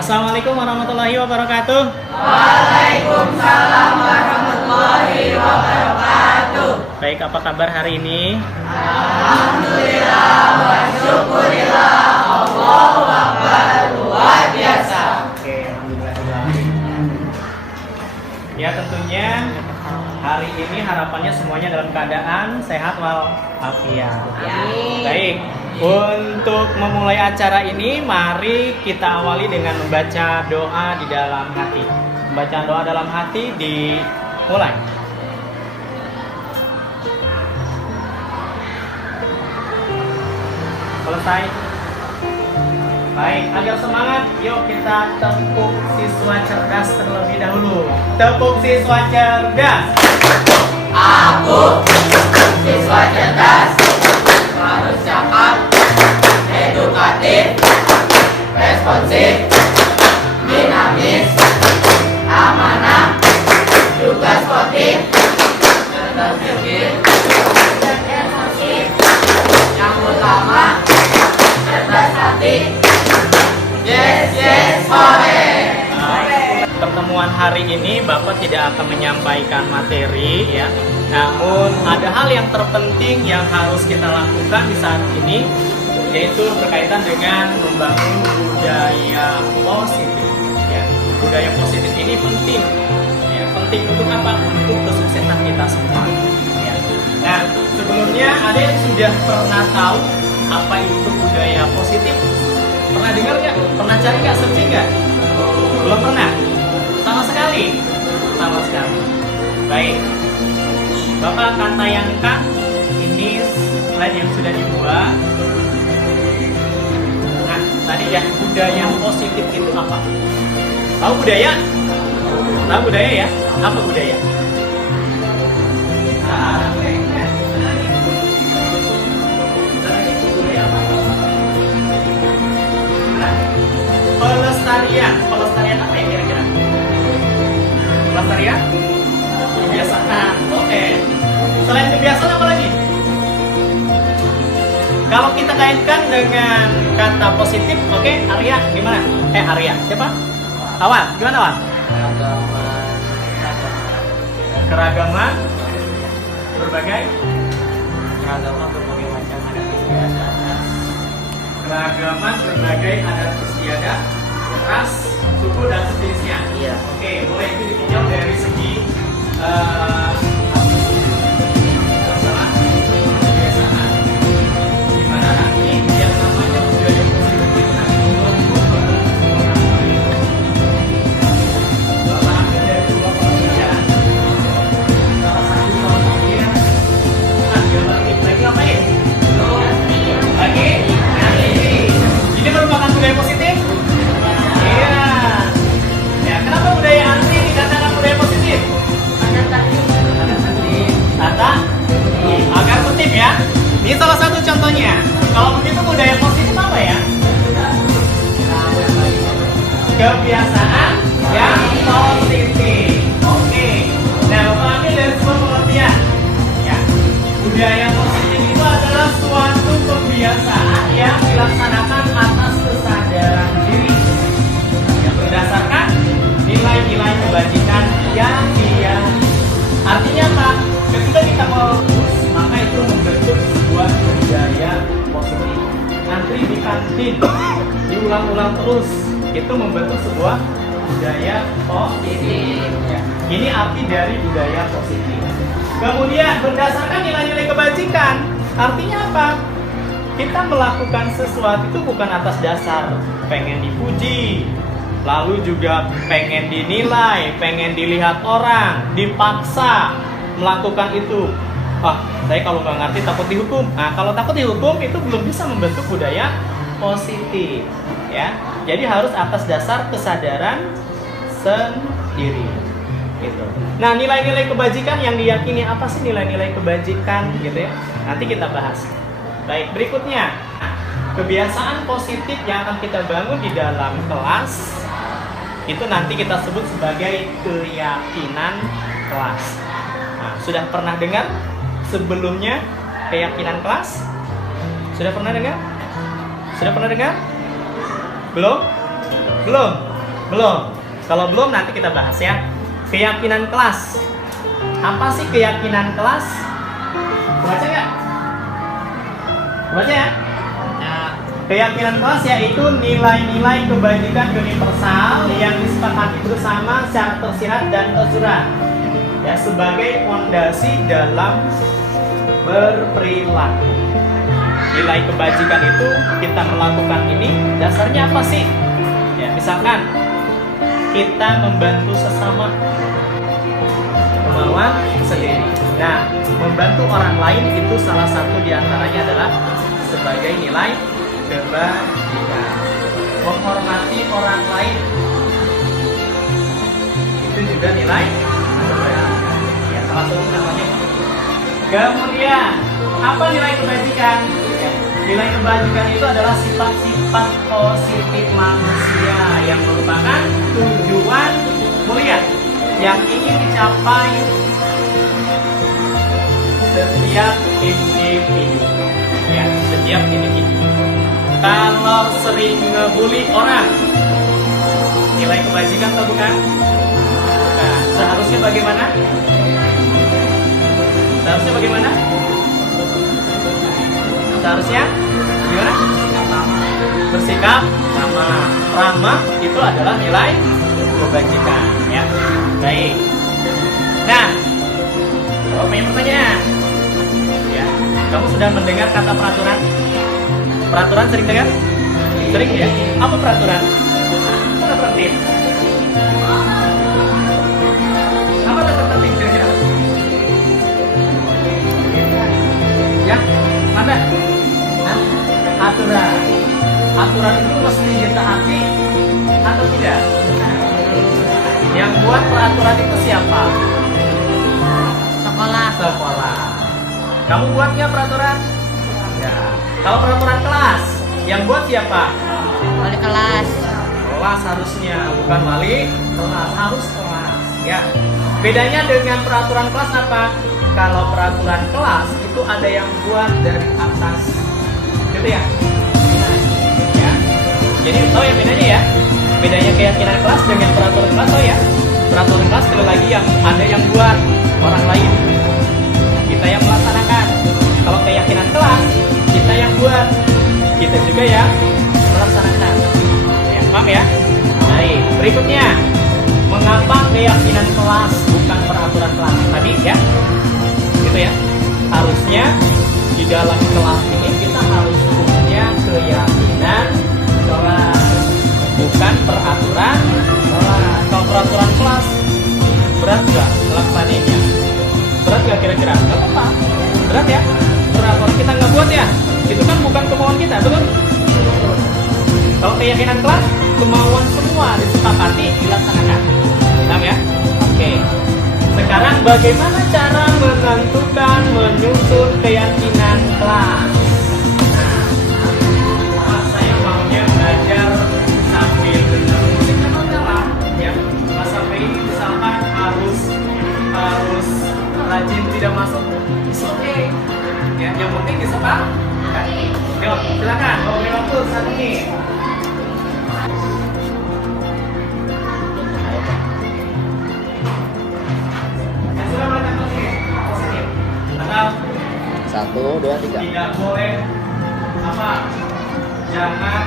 Assalamualaikum warahmatullahi wabarakatuh. Waalaikumsalam warahmatullahi wabarakatuh. Baik, apa kabar hari ini? Alhamdulillah wa syukurillah, Allahu Akbar, luar biasa. Oke, alhamdulillah. Ya, tentunya hari ini harapannya semuanya dalam keadaan sehat walafiat. Amin. Baik, untuk memulai acara ini, mari kita awali dengan membaca doa di dalam hati. Membaca doa dalam hati dimulai. Selesai. Baik, agar semangat, yuk kita tepuk siswa cerdas terlebih dahulu. Tepuk siswa cerdas. Aku siswa cerdas, harus cakap, edukatif, responsif, dinamis, amanah, juga sportif, cerdas pikir, emosi, yang utama, cerdas hati. Yes, yes, sore. Pertemuan hari ini Bapak tidak akan menyampaikan materi ya. Namun ada hal yang terpenting yang harus kita lakukan di saat ini, yaitu berkaitan dengan membangun budaya positif ya. Budaya positif ini penting ya. Penting untuk apa? Untuk kesuksesan kita semua ya. Nah, sebelumnya ada yang sudah pernah tahu apa itu budaya positif? Pernah dengar nggak? Pernah cari nggak? Searching nggak? Belum pernah? Sama sekali? Sama sekali. Baik, Bapak akan tayangkan ini slide yang sudah dibuat. Nah, tadi ya, budaya positif itu apa? Tahu budaya? Tahu budaya ya? Apa budaya? Pelestarian. Pelestarian apa ya kira-kira? Pelestarian? Kebiasaan. Oke. Selain kebiasaan apa lagi? Kalau kita kaitkan dengan kata positif, oke, Arya gimana? Arya, siapa? Awan, gimana Awan? Keragaman berbagai macam adat istiadat. Keragaman berbagai adat istiadat, ras, suku dan sejenisnya. Iya. Oke, boleh itu ditinjau dari segi kebiasaan. Di mana nanti yang namanya budaya positif itu nanti membentuk orang lain. Bapak ambil dari dua penelitian. Salah satu contohnya, lagi ngapain? Lagi? Ini merupakan budaya positif? Iya. Ya, kenapa budaya anti dikatakan budaya positif? Tata agar tertib ya. Ini salah satu contohnya. Kalau begitu budaya positif apa ya? Kebiasaan yang positif. Oke. Nah, Bapak ambil dari sebuah pengertian. Ya. Budaya positif itu adalah suatu kebiasaan yang dilaksanakan atas kesadaran diri yang berdasarkan nilai-nilai kebajikan yang dia. Artinya apa? Ketika kita melurus, maka itu membentuk sebuah budaya positif. Nanti di kantin diulang-ulang terus, itu membentuk sebuah budaya positif. Ya. Ini arti dari budaya positif. Kemudian berdasarkan nilai-nilai kebajikan, artinya apa? Kita melakukan sesuatu itu bukan atas dasar pengen dipuji, lalu juga pengen dinilai, pengen dilihat orang, dipaksa melakukan itu. Saya kalau nggak ngerti takut dihukum. Nah, kalau takut dihukum itu belum bisa membentuk budaya positif, ya. Jadi harus atas dasar kesadaran sendiri, gitu. Nah, nilai-nilai kebajikan yang diyakini, apa sih nilai-nilai kebajikan, gitu ya? Nanti kita bahas. Baik, berikutnya kebiasaan positif yang akan kita bangun di dalam kelas itu nanti kita sebut sebagai keyakinan kelas. Nah, sudah pernah dengar sebelumnya keyakinan kelas? Sudah pernah dengar? Sudah pernah dengar? Belum? Belum? Belum. Kalau belum nanti kita bahas ya. Keyakinan kelas. Apa sih keyakinan kelas? Baca nggak? Baca ya. Nah, keyakinan kelas yaitu nilai-nilai kebajikan universal yang disepakati bersama secara tersirat dan tersurat ya sebagai fondasi dalam berperilaku. Nilai kebajikan itu kita melakukan ini dasarnya apa sih? Ya, misalkan kita membantu sesama, kemauan sendiri. Nah, membantu orang lain itu salah satu diantaranya adalah sebagai nilai kebajikan. Menghormati orang lain itu juga nilai kebajikan. Ya, salah satu namanya. Kemudian, apa nilai kebajikan? Nilai kebajikan itu adalah sifat-sifat positif manusia yang merupakan tujuan mulia yang ingin dicapai setiap individu. Ya, setiap individu. Kalau sering ngebully orang, nilai kebajikan atau bukan? Bukan. Seharusnya bagaimana? Seharusnya bagaimana? Seharusnya gimana? Bersikap ramah. Ramah itu adalah nilai kebajikan, ya. Baik. Nah, kalau punya pertanyaan, ya, kamu sudah mendengar kata peraturan? Peraturan sering dengar? Sering ya? Apa peraturan? Tata tertib. Apa tata tertib kira-kira? Ya, mana? Aturan. Aturan itu mesti ditaati atau tidak? Yang buat peraturan itu siapa? Sekolah. Sekolah. Kamu buat nggak peraturan? Ya. Kalau peraturan kelas, yang buat siapa? Wali kelas. Kelas harusnya, bukan wali kelas, harus kelas. Ya. Bedanya dengan peraturan kelas apa? Kalau peraturan kelas itu ada yang buat dari atas, gitu ya. Ya. Jadi tahu ya bedanya ya? Bedanya keyakinan kelas dengan peraturan kelas, tahu ya? Peraturan kelas sekali lagi yang ada yang buat orang lain, kita yang melaksanakan. Kalau keyakinan kelas, kita yang buat, kita juga yang melaksanakan. Ya, paham ya? Baik, berikutnya, mengapa keyakinan kelas bukan peraturan kelas tadi ya? Gitu ya. Harusnya di dalam kelas ini kita harus punya keyakinan kelas, bukan peraturan kelas. Kalau peraturan kelas berat nggak melaksanainnya? Berat nggak kira-kira? Nggak apa-apa. Berat ya? Peraturan kita nggak buat ya? Itu kan bukan kemauan kita, betul? Kalau keyakinan kelas, kemauan semua disepakati dilaksanakan. Paham ya? Oke. Sekarang bagaimana cara menentukan, menyusun keyakinan kelas? Nah, saya maunya belajar sambil dengar musik dalam, ya. Sampai ini misalkan harus rajin tidak masuk, it's okay. Ya, yang penting disepakati. Yuk, silakan. Kalau beri waktu 1 menit. Yang sudah melakukan positif. Atau 1, 2, 3. tidak boleh apa? Jangan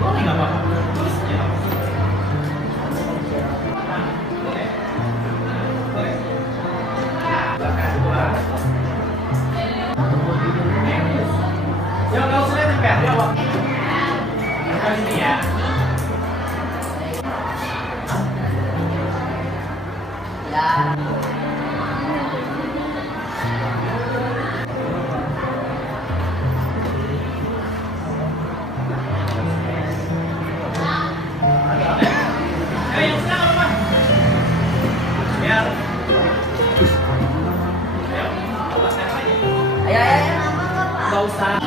boleh nggak apa-apa. Terus ya. Boleh. Boleh. Silakan dua. Jangan kalau sudah tempel, ya Pak. Bukan ini ya. Ya. Yang sedang apa? Biar. Ayo. Nggak usah.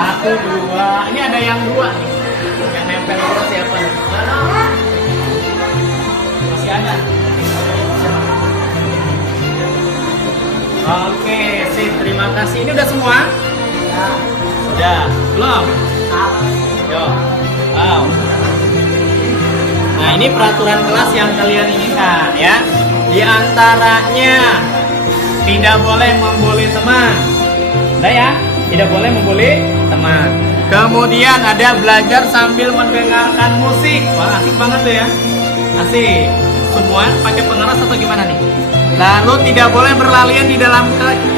1, 2. Ini ada yang 2 nih. Yang nempel terus siapa nih? Masih ada. Oke, sip. Terima kasih. Ini udah semua? Sudah. Belum? Yo. Wow. Nah, ini peraturan kelas yang kalian inginkan ya. Di antaranya tidak boleh membuli teman. Udah ya? Tidak boleh membuli teman. Kemudian ada belajar sambil mendengarkan musik. Wah, asik banget tuh ya. Asik. Semua pakai pengeras atau gimana nih? Lalu tidak boleh berlarian di dalam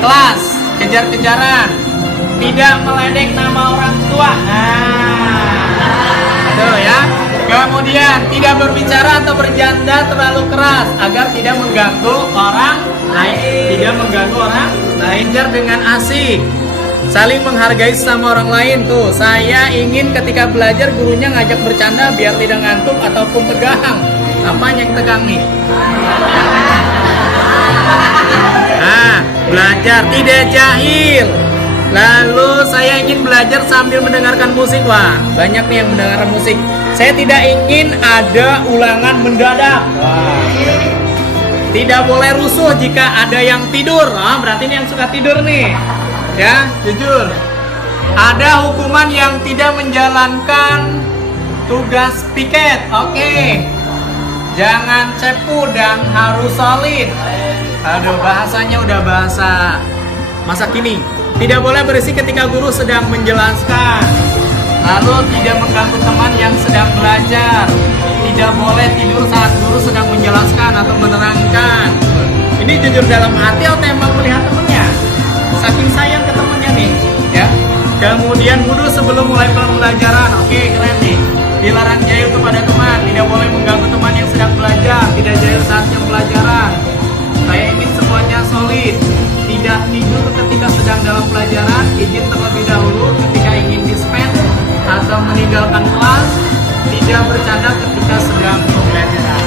kelas, kejar-kejaran. Tidak meledek nama orang tua. Nah, tuh ya. Kemudian tidak berbicara atau bercanda terlalu keras agar tidak mengganggu orang lain. Tidak mengganggu orang lain. Belajar dengan asik. Saling menghargai sama orang lain tuh. Saya ingin ketika belajar gurunya ngajak bercanda biar tidak ngantuk ataupun tegang. Apanya yang tegang nih? Nah, belajar tidak jahil. Lalu saya ingin belajar sambil mendengarkan musik. Wah, banyak nih yang mendengarkan musik. Saya tidak ingin ada ulangan mendadak. Wah. Tidak boleh rusuh jika ada yang tidur. Berarti ini yang suka tidur nih. Ya, jujur. Ada hukuman yang tidak menjalankan tugas piket. Oke. Jangan cepu dan harus solid. Aduh, bahasanya udah bahasa masa kini. Tidak boleh berisik ketika guru sedang menjelaskan. Lalu tidak mengganggu teman yang sedang belajar. Tidak boleh tidur saat guru sedang menjelaskan atau menerangkan. Ini jujur dalam hati atau emang melihat temannya? Saking sayang ke temannya nih, ya. Kemudian wudhu sebelum mulai pembelajaran. Oke, keren nih. Dilarang jahil kepada teman. Tidak boleh mengganggu teman yang sedang belajar. Tidak jahil saat yang pelajaran. Saya ingin semuanya solid. Tidak tidur ketika sedang dalam pelajaran. Izin terlebih dahulu ketika ingin dispen atau meninggalkan kelas. Tidak bercanda ketika sedang pembelajaran.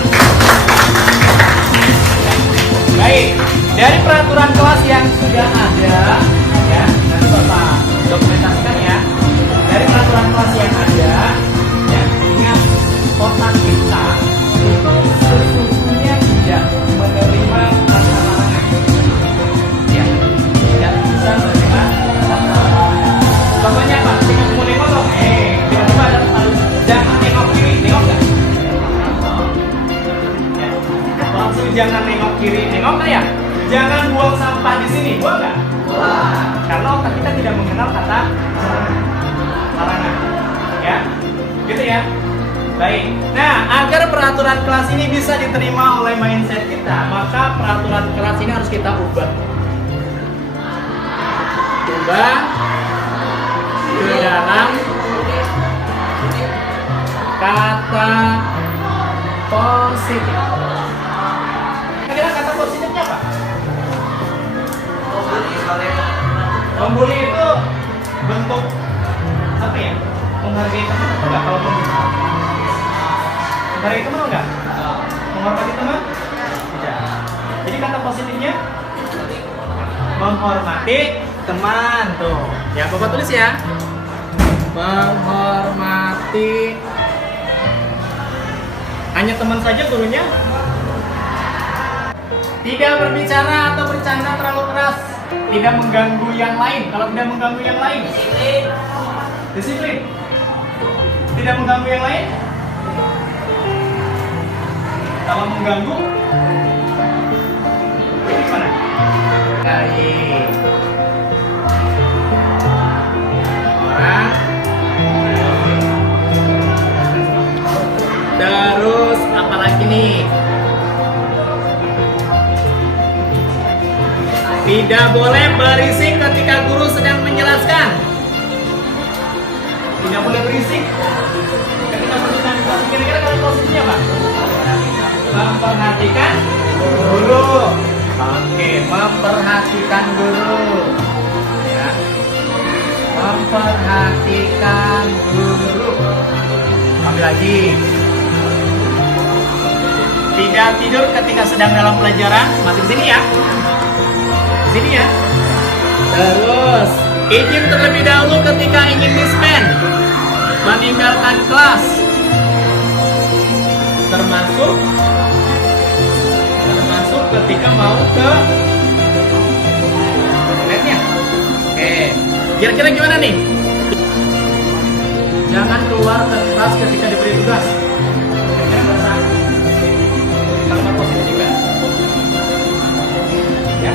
Baik, dari peraturan kelas yang sudah ada, ya, nanti Bapak dokumentasikan ya. Dari peraturan kelas yang ada, ya, ingat otak kita itu sesungguhnya tidak menerima larangan. Ya, tidak bisa menerima larangan. Contohnya apa? Ketika mau nengok, tiba-tiba ada jangan nengok kiri, nengok nggak? Ya, langsung jangan nengok kiri, nengok nggak ya? Jangan buang sampah di sini, buang nggak? Karena otak kita tidak mengenal kata larangan, ya, gitu ya. Baik. Nah, agar peraturan kelas ini bisa diterima oleh mindset kita, maka peraturan kelas ini harus kita ubah. Ubah ke dalam kata positif. Kira kata positifnya apa? Membuli itu bentuk apa ya? Menghargai teman atau enggak? Kalau membuli, menghargai teman atau enggak? Menghormati teman? Tidak. Jadi kata positifnya menghormati teman tuh. Ya, Bapak tulis ya. Menghormati hanya teman saja gurunya. Tidak berbicara atau bercanda terlalu keras. Tidak mengganggu yang lain. Kalau tidak mengganggu yang lain, disiplin. Tidak mengganggu yang lain. Kalau mengganggu, gimana? Baik. Orang. Terus apa lagi nih? Tidak boleh berisik ketika guru sedang menjelaskan. Tidak boleh berisik ketika guru sedang menjelaskan. Kira-kira kalau posisinya apa? Memperhatikan guru. Oke, memperhatikan guru. Ya. Memperhatikan guru. Ambil lagi. Tidak tidur ketika sedang dalam pelajaran. Masih di sini ya. Sini ya. Terus Izin terlebih dahulu ketika ingin dispen, meninggalkan kelas, termasuk ketika mau ke toiletnya. Oke, kira-kira gimana nih? Jangan keluar ke kelas ketika diberi tugas. Kira-kira berasa kalimat positif juga? Ya.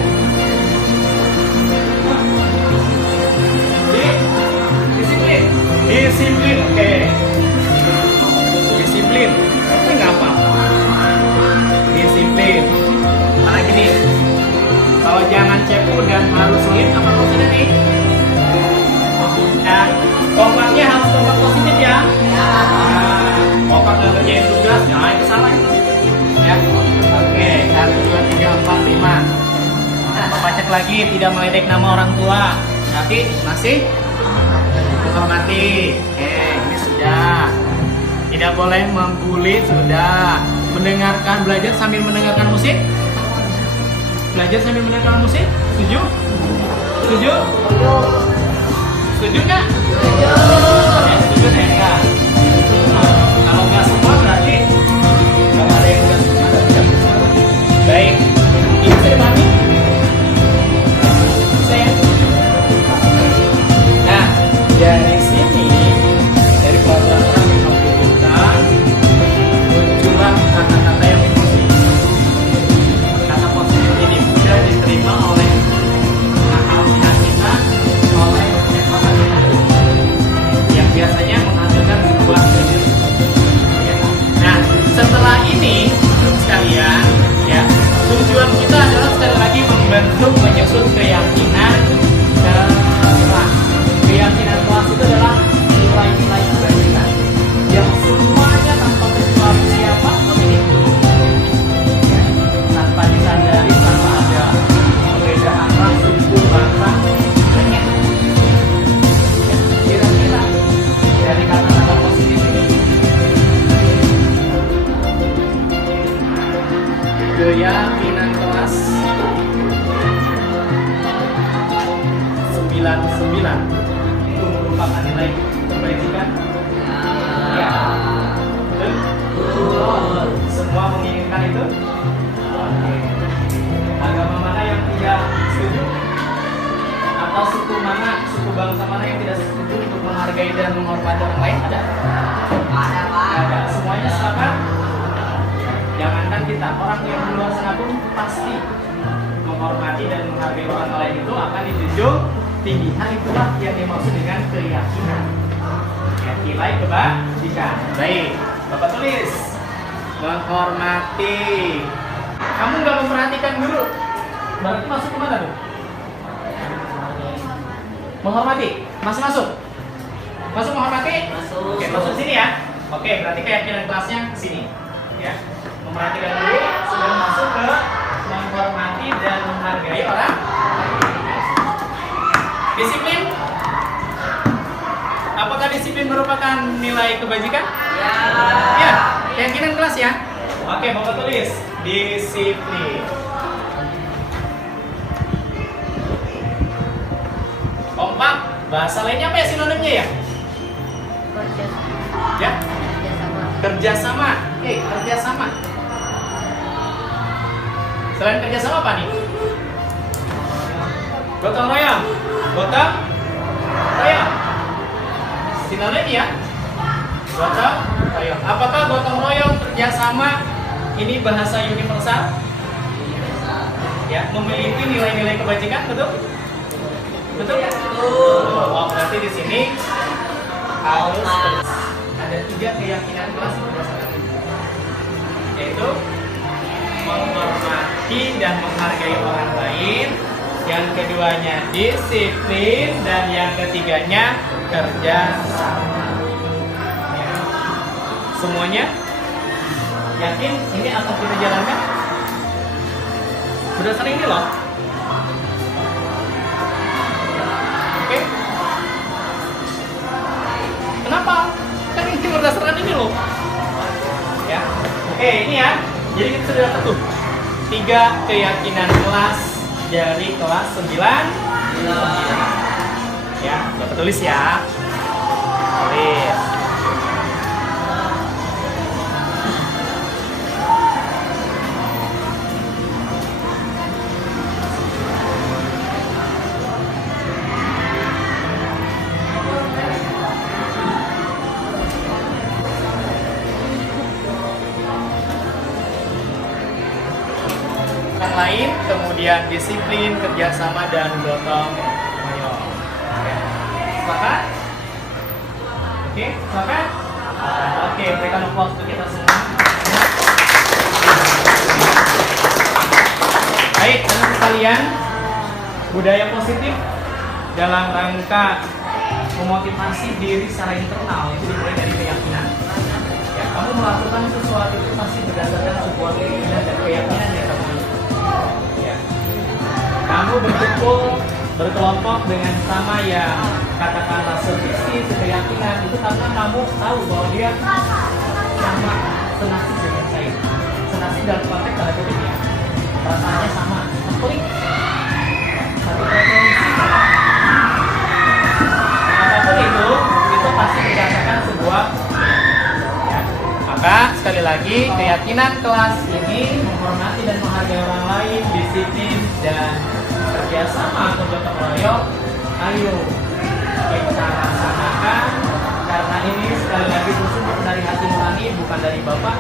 Disiplin. Disiplin, oke. Disiplin. Tapi nggak apa-apa. Disiplin. Karena gini, kalau jangan cepu dan harus sulit, apa maksudnya nih? Nah, kompaknya harus kompak positif ya. Nah, kompak nggak kerjain tugas, ya itu salah itu. Ya, oke. 1, 2, 3, 4, 5. Bapak cek lagi, tidak meledek nama orang tua. Berarti masih menghormati. Oke, ini sudah. Tidak boleh membuli, sudah. Mendengarkan, belajar sambil mendengarkan musik. Belajar sambil mendengarkan musik. Setuju? Setuju? Setuju nggak? Setuju. Ya, setuju ya enggak? Kalau nggak semua berarti kalau ada yang nggak semua tidak. Baik. Ini bisa dipahami? Bisa ya? Nah, dari sini dari pelajaran yang kamu butuhkan muncullah kata-kata yang positif. Kata positif ini mudah diterima oleh akal kita, oleh otak kita, yang biasanya menghasilkan sebuah ide. Nah, setelah ini sekalian, ya tujuan kita adalah sekali lagi membentuk menyusun keyakinan kelas. Keyakinan kelas itu adalah nilai-nilai kebaikan yang semuanya tanpa kecuali siapa memiliki, ya, tanpa disadari, tanpa ada perbedaan ras, suku, bangsa, ya. Kira-kira dari kata-kata positif ini, keyakinan kelas 99 itu merupakan nilai kebaikan. Ya. Betul. Semua menginginkan itu. Oke. Agama mana yang tidak setuju? Atau suku mana, suku bangsa mana yang tidak setuju untuk menghargai dan menghormati orang lain? Ada? Ada, Pak. Ada. Semuanya sepakat? Jangankan kita, orang yang di luar sana pun pasti menghormati dan menghargai orang lain itu akan dijunjung tinggi. Hal itulah yang dimaksud dengan keyakinan. Ya, nilai kebajikan. Baik, Bapak tulis menghormati. Kamu nggak memperhatikan guru, berarti masuk kemana tuh? Menghormati, masih masuk? Masuk menghormati? Masuk. Oke, masuk sini ya. Oke, berarti keyakinan kelasnya sini. Ya, memperhatikan guru sudah masuk ke menghormati dan menghargai orang. Disiplin. Apakah disiplin merupakan nilai kebajikan? Ya. Ya, keyakinan kelas ya. Oke, Bapak tulis disiplin. Kompak, bahasa lainnya apa ya sinonimnya ya? Ya? Kerjasama. Kerjasama. Selain kerjasama apa nih? Gotong royong. Gotong royong. Sinonim ya? Gotong royong. Apakah gotong royong, kerjasama ini bahasa universal? Ya, memiliki nilai-nilai kebajikan, betul? Betul? Oh, berarti di sini harus ada 3 keyakinan kelas berdasarkan itu, yaitu menghormati dan menghargai orang lain, yang keduanya disiplin, dan yang ketiganya kerja sama. Ya. Semuanya yakin ini akan kita jalankan berdasarkan ini loh. Oke? Kenapa? Kan ini berdasarkan ini loh. Ya. Oke, ini ya. Jadi kita sudah dapat tuh 3 keyakinan kelas dari kelas 9. Ya, Bapak tulis ya. Tulis. Yang lain, kemudian disiplin, kerjasama, dan gotong royong. Sepakat? Oke, sepakat? Oke, berikan applause untuk kita semua. Baik, teman-teman sekalian, budaya positif dalam rangka memotivasi diri secara internal itu dimulai dari keyakinan. Ya, kamu melakukan sesuatu itu pasti berdasarkan sebuah keinginan dan keyakinan yang kamu miliki. Ya. Kamu berkumpul berkelompok dengan sama yang katakanlah sevisi, keyakinan itu karena kamu tahu bahwa dia sama senasib dengan saya. Senasib dalam konteks tanda kutip ya, rasanya sama, klik satu frekuensi. Apapun itu pasti berdasarkan sebuah ya. Maka sekali lagi keyakinan kelas ini menghormati dan menghargai orang lain, disiplin dan kerjasama untuk gotong royong. Ayo kita laksanakan karena ini sekali lagi bersumber dari hati nurani bukan dari bapak.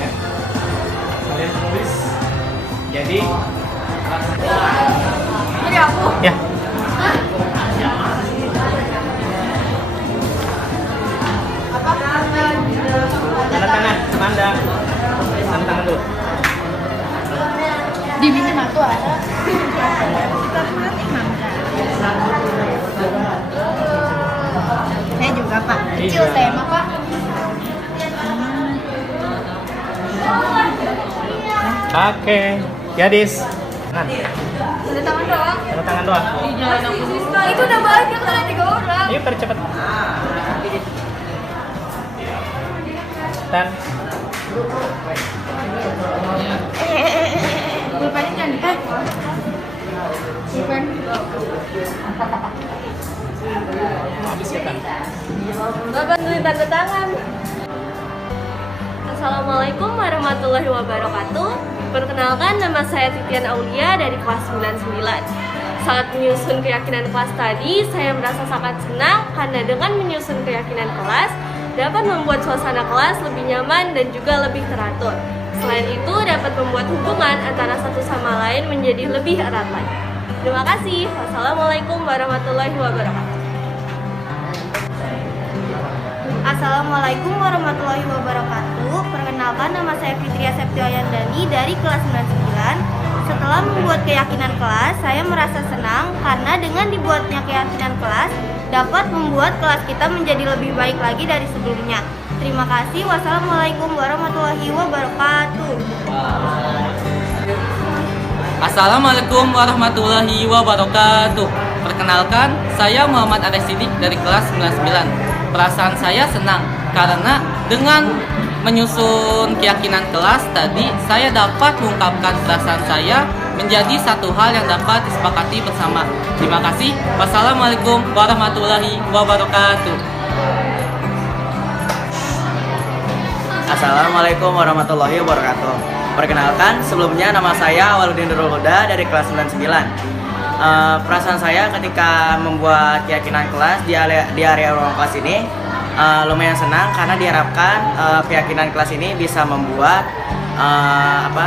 Ya. Kalian menulis. Jadi Ini aku. ya. Apa? Tanda tangan, tanda tangan dulu. Dibikin aku ada. Saya juga Pak. Kecil saya mah Pak. Oke, gadis. Nah, Tanda tangan doang. tanda tangan doang. Itu udah banyak kan 3 orang. Yuk percepat. Dan Pulpennya jangan pulpen. habis ya kan. Mbak bantuin tanda tangan. Assalamualaikum warahmatullahi wabarakatuh. Perkenalkan, nama saya Titian Aulia dari kelas 99. Saat menyusun keyakinan kelas tadi, saya merasa sangat senang karena dengan menyusun keyakinan kelas dapat membuat suasana kelas lebih nyaman dan juga lebih teratur. Selain itu, dapat membuat hubungan antara satu sama lain menjadi lebih erat lagi. Terima kasih. Wassalamualaikum warahmatullahi wabarakatuh. Assalamualaikum warahmatullahi wabarakatuh. Perkenalkan, nama saya Fitria Septiayandani dari kelas 99. Setelah membuat keyakinan kelas, saya merasa senang karena dengan dibuatnya keyakinan kelas dapat membuat kelas kita menjadi lebih baik lagi dari sebelumnya. Terima kasih. Wassalamualaikum warahmatullahi wabarakatuh. Assalamualaikum warahmatullahi wabarakatuh. Perkenalkan, saya Muhammad Arif Sidik dari kelas 99. Perasaan saya senang karena dengan menyusun keyakinan kelas tadi, saya dapat mengungkapkan perasaan saya menjadi satu hal yang dapat disepakati bersama. Terima kasih. Wassalamualaikum warahmatullahi wabarakatuh. Assalamualaikum warahmatullahi wabarakatuh. Perkenalkan, sebelumnya nama saya Awaludin Nurul Huda dari kelas 99. Perasaan saya ketika membuat keyakinan kelas di area ruang kelas ini lumayan senang karena diharapkan keyakinan kelas ini bisa membuat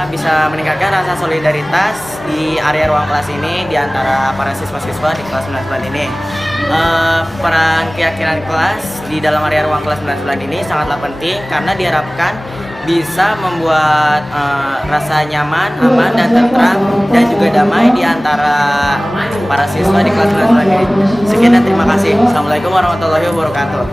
bisa meningkatkan rasa solidaritas di area ruang kelas ini di antara para siswa-siswa di kelas 99 ini. Peran keyakinan kelas di dalam area ruang kelas 99 ini sangatlah penting karena diharapkan bisa membuat rasa nyaman, aman, dan tentram dan juga damai di antara para siswa di kelas 99 ini. Sekian dan terima kasih. Assalamualaikum warahmatullahi wabarakatuh.